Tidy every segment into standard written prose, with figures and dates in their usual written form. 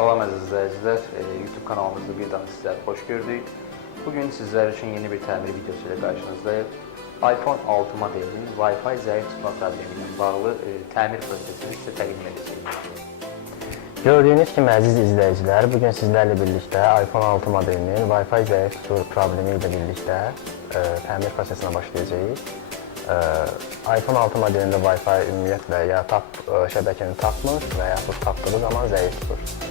Salam əziz izləyicilər, YouTube kanalımızda bir daha sizləri xoş gördük. Bugün sizlər üçün yeni bir təmir videosu ilə qarşınızdayıq. iPhone 6 modelinin Wi-Fi zəif tutma problemi ilə bağlı təmir prosesini sizə təqdim edəcəyik. Gördüyünüz kimi əziz izləyicilər, bugün sizlərlə birlikdə iPhone 6 modelinin Wi-Fi zəif tutur problemi ilə birlikdə təmir prosesinə başlayacağıq. iPhone 6 modelində Wi-Fi ümumiyyətlə ya şəbəkəni tapmır və yaxud tapdığı zaman zəif tutur.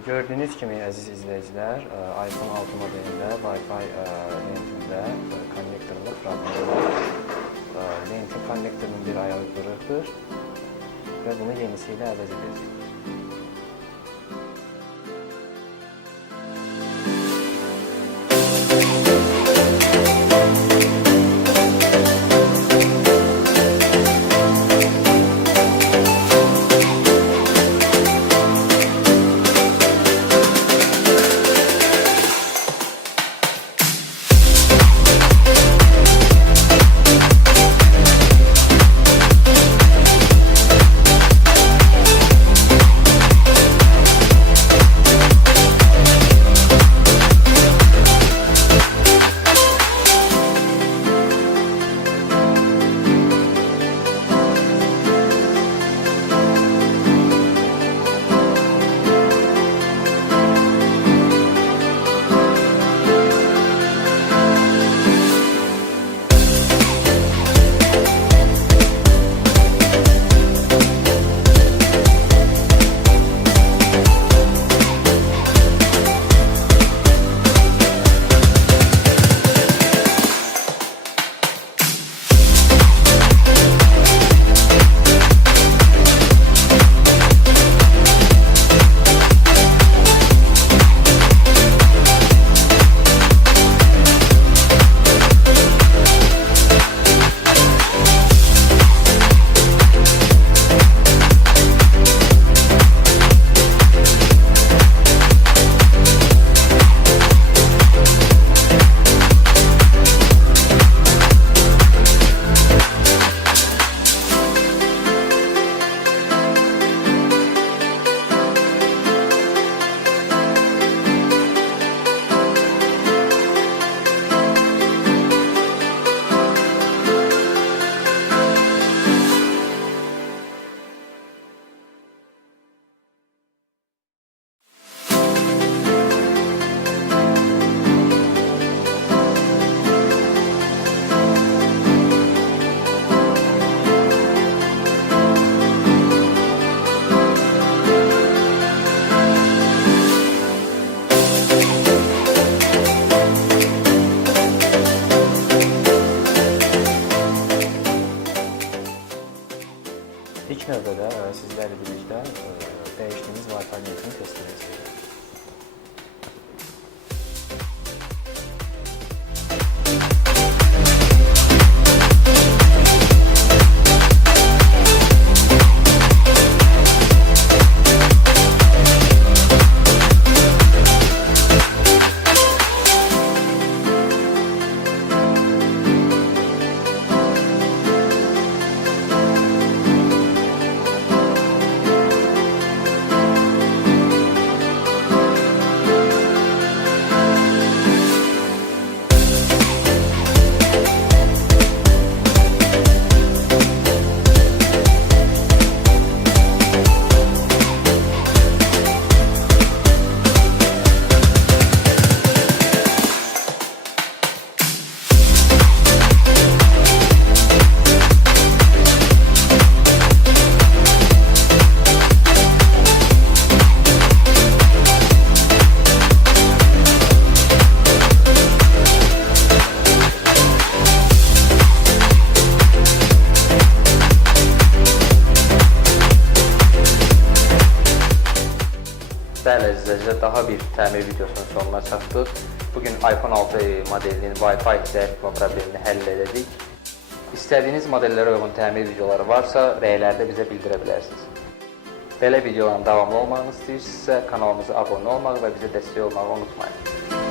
Gördüyünüz kimi əziz izləyicilər, iPhone 6 modelində Wi-Fi lentində konnektorunda problem var. Lentin konnektorunun bir ayağı qırıqdır və bunu yenisi ilə əvəz edəcəyik. Bəli, əzizlər, daha bir təmir videosunun sonuna çatdıq. Bugün iPhone 6 modelinin Wi-Fi zəif tutma problemini həll edəcəyik. İstədiyiniz modellərə uyğun təmir videoları varsa, rəylərdə bizə bildirə bilərsiniz. Belə videoların davamlı olmağını istəyirsinizsə, kanalımıza abunə olmağı və bizə dəstək olmağı unutmayın.